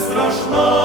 страшна.